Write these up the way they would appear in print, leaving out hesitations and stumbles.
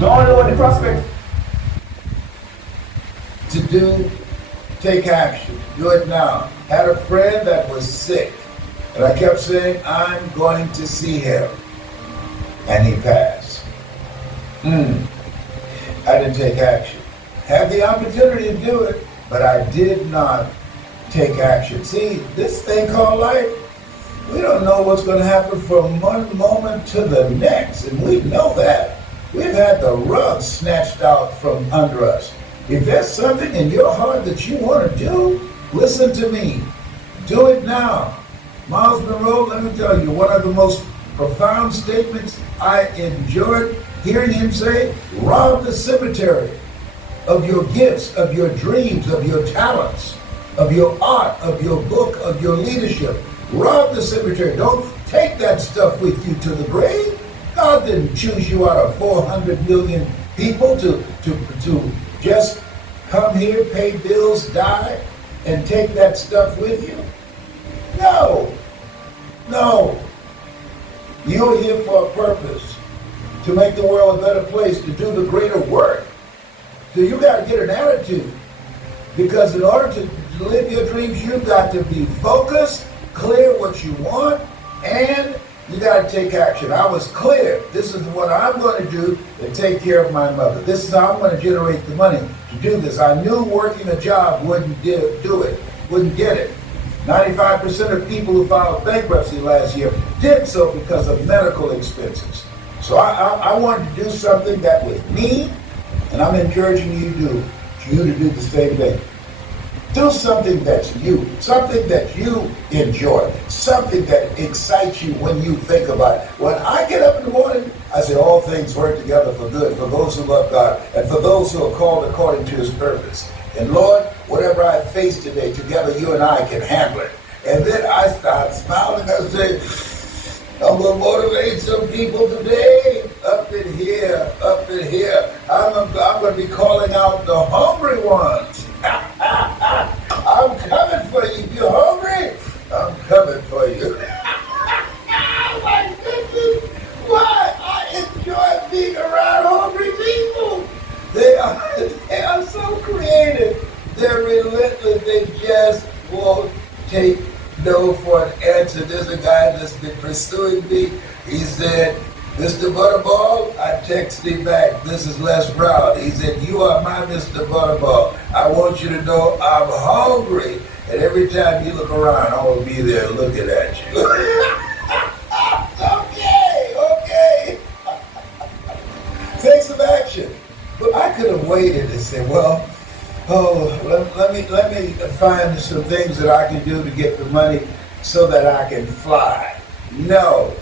Don't know what the prospect. To do, take action. Do it now. Had a friend that was sick, and I kept saying, I'm going to see him. And he passed. I didn't take action. Had the opportunity to do it, but I did not take action. See, this thing called life, we don't know what's going to happen from one moment to the next, and we know that. We've had the rug snatched out from under us. If there's something in your heart that you want to do, listen to me. Do it now. Miles Monroe, let me tell you, one of the most profound statements I enjoyed hearing him say, rob the cemetery of your gifts, of your dreams, of your talents, of your art, of your book, of your leadership. Rob the cemetery. Don't take that stuff with you to the grave. God didn't choose you out of 400 million people to just come here, pay bills, die, and take that stuff with you. No. No. You're here for a purpose, to make the world a better place, to do the greater work. So you got to get an attitude, because in order to live your dreams, you've got to be focused, clear what you want, and you got to take action. I was clear. This is what I'm going to do to take care of my mother. This is how I'm going to generate the money to do this. I knew working a job wouldn't do it, wouldn't get it. 95% of people who filed bankruptcy last year did so because of medical expenses. So I wanted to do something that was me, and I'm encouraging you to do the same thing. Do something that's you, something that you enjoy, something that excites you when you think about it. When I get up in the morning, I say all things work together for good, for those who love God, and for those who are called according to his purpose. And Lord, whatever I face today, together you and I can handle it. And then I start smiling. I say, I'm going to motivate some people today. Up in here, up in here. I'm going to be calling out the hungry ones. I'm coming for you. You hungry? I'm coming for you. Oh my goodness. Why? I enjoy being around hungry people. They are so creative. They're relentless. They just won't take no for an answer. There's a guy that's been pursuing me. He said, Mr. Butterball, I texted him back. This is Les Brown. He said, you are my Mr. Butterball. I want you to know I'm hungry. And every time you look around, I will be there looking at you. Okay. Take some action. But I could have waited and said, well, let me find some things that I can do to get the money so that I can fly. No.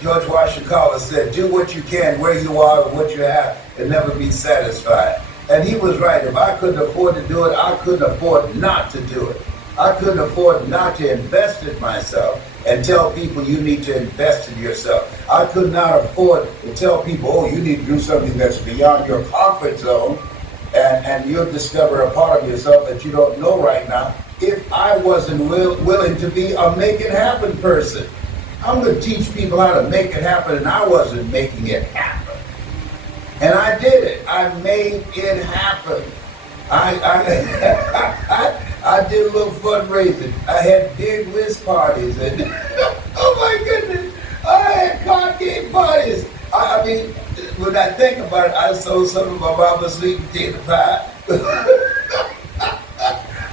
George Washington Carver said, do what you can where you are and what you have and never be satisfied. And he was right. If I couldn't afford to do it, I couldn't afford not to do it. I couldn't afford not to invest in myself and tell people you need to invest in yourself. I could not afford to tell people, oh, you need to do something that's beyond your comfort zone, and you'll discover a part of yourself that you don't know right now, if I wasn't willing to be a make it happen person. I'm going to teach people how to make it happen, and I wasn't making it happen. And I did it. I made it happen. I did a little fundraising. I had big whiz parties, and oh my goodness, I had card game parties. I mean, when I think about it, I sold some of my mama's sweet potato pie.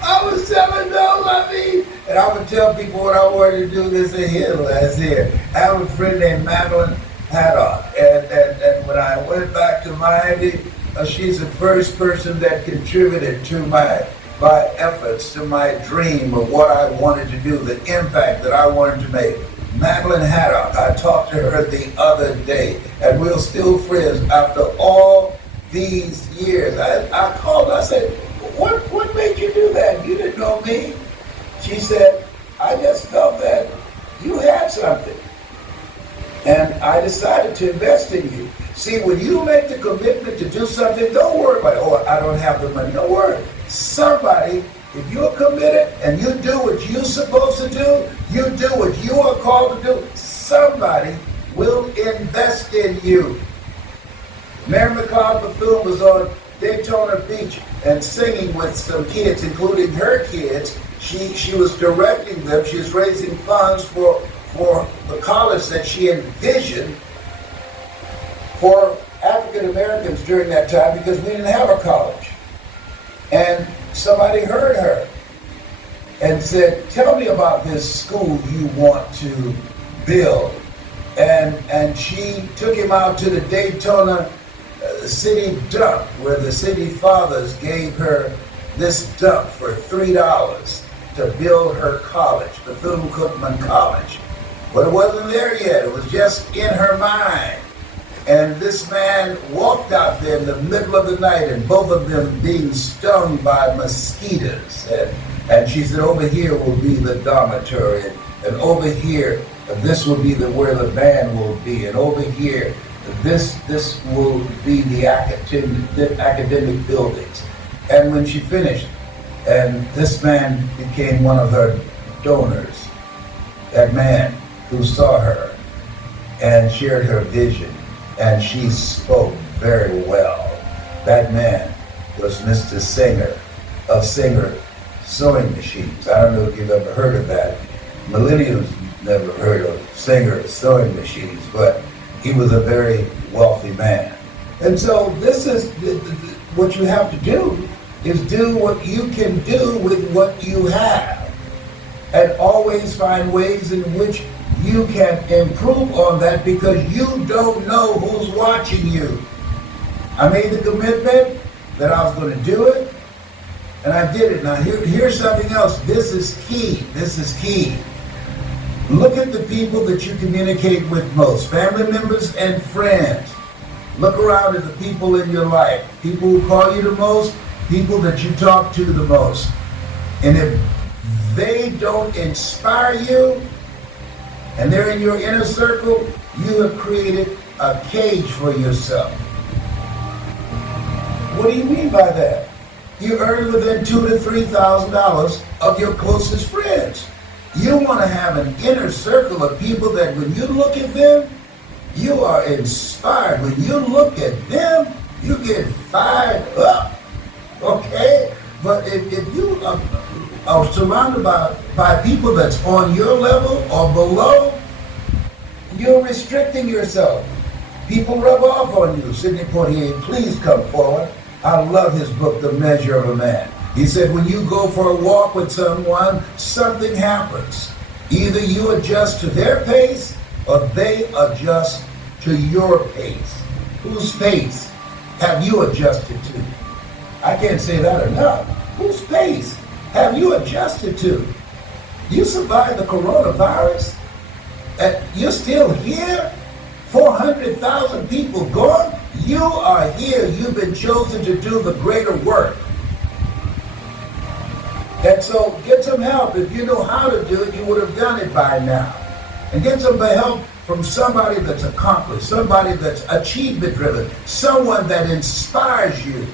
I was selling those, and I would tell people what I wanted to do this here last year. I have a friend named Madeline Haddock, and when I went back to Miami, she's the first person that contributed to my efforts, to my dream of what I wanted to do, the impact that I wanted to make. Madeline Haddock, I talked to her the other day, and we're still friends after all these years. I called her, I said, what made you do that? You didn't know me. She said, I just felt that you had something. And I decided to invest in you. See, when you make the commitment to do something, don't worry about, oh, I don't have the money. Don't worry. Somebody, if you're committed and you do what you're supposed to do, you do what you are called to do, somebody will invest in you. Mary McLeod Bethune was on Daytona Beach and singing with some kids, including her kids. She was directing them. She was raising funds for the college that she envisioned for African Americans during that time, because we didn't have a college. And somebody heard her and said, tell me about this school you want to build. And she took him out to the Daytona city dump, where the city fathers gave her this dump for $3 to build her college, Bethune-Cookman College. But it wasn't there yet. It was just in her mind. And this man walked out there in the middle of the night, and both of them being stung by mosquitoes. And she said, over here will be the dormitory, and over here, this will be where the band will be, and over here, this will be the academic buildings. And when she finished, and this man became one of her donors, that man who saw her and shared her vision, and she spoke very well. That man was Mr. Singer of Singer Sewing Machines. I don't know if you've ever heard of that. Millennials never heard of Singer Sewing Machines, but he was a very wealthy man. And so this is what you have to do, is do what you can do with what you have, and always find ways in which you can improve on that, because you don't know who's watching you. I made the commitment that I was going to do it, and I did it. Now here's something else. This is key. This is key. Look at the people that you communicate with most, family members and friends. Look around at the people in your life, people who call you the most, people that you talk to the most. And if they don't inspire you, and they're in your inner circle, you have created a cage for yourself. What do you mean by that? You earn within $2,000 to $3,000 of your closest friends. You want to have an inner circle of people that when you look at them, you are inspired. When you look at them, you get fired up. Okay? But if you are surrounded by people that's on your level or below, you're restricting yourself. People rub off on you. Sidney Poitier, please come forward. I love his book, The Measure of a Man. He said, when you go for a walk with someone, something happens. Either you adjust to their pace or they adjust to your pace. Whose pace have you adjusted to? I can't say that enough. Whose pace have you adjusted to? You survived the coronavirus, and you're still here? 400,000 people gone? You are here. You've been chosen to do the greater work. And so get some help. If you know how to do it, you would have done it by now. And get some help from somebody that's accomplished, somebody that's achievement driven, someone that inspires you.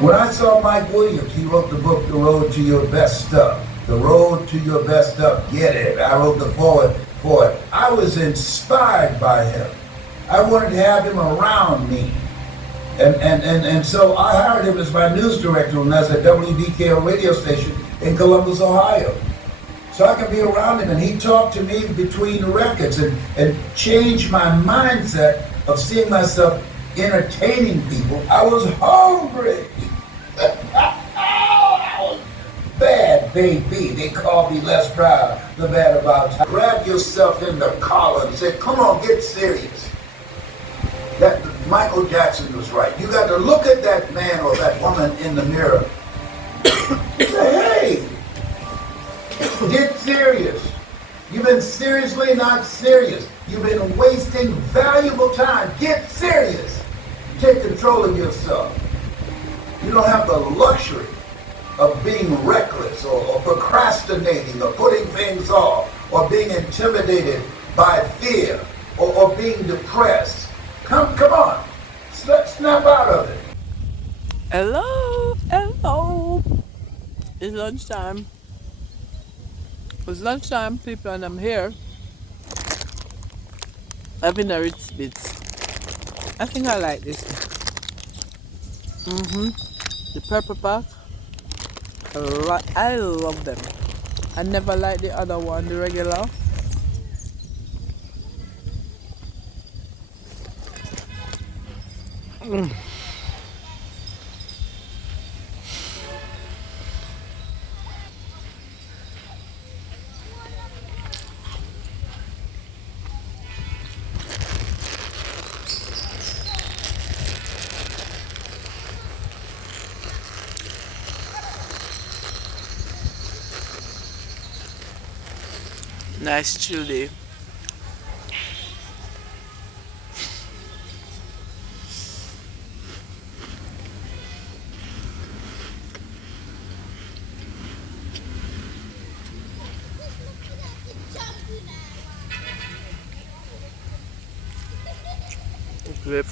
When I saw Mike Williams, he wrote the book, The Road to Your Best Stuff. The Road to Your Best Stuff. Get it. I wrote the foreword for it. I was inspired by him. I wanted to have him around me. And so I hired him as my news director when I was at WBKO radio station in Columbus, Ohio. So I could be around him, and he talked to me between the records and changed my mindset of seeing myself entertaining people. I was hungry. I was bad, baby. They called me Les Brown, the man about time. Grab yourself in the collar and say, come on, get serious. That Michael Jackson was right. You got to look at that man or that woman in the mirror and say, hey, get serious. You've been seriously not serious. You've been wasting valuable time. Get serious. Take control of yourself. You don't have the luxury of being reckless or procrastinating or putting things off or being intimidated by fear or being depressed. Come on. Let's snap out of it. Hello. It's lunchtime. It's lunchtime, people, and I'm here having a Ritz Bits. I think I like this. The purple pack. I love them. I never liked the other one, the regular. Nice chill day. Grape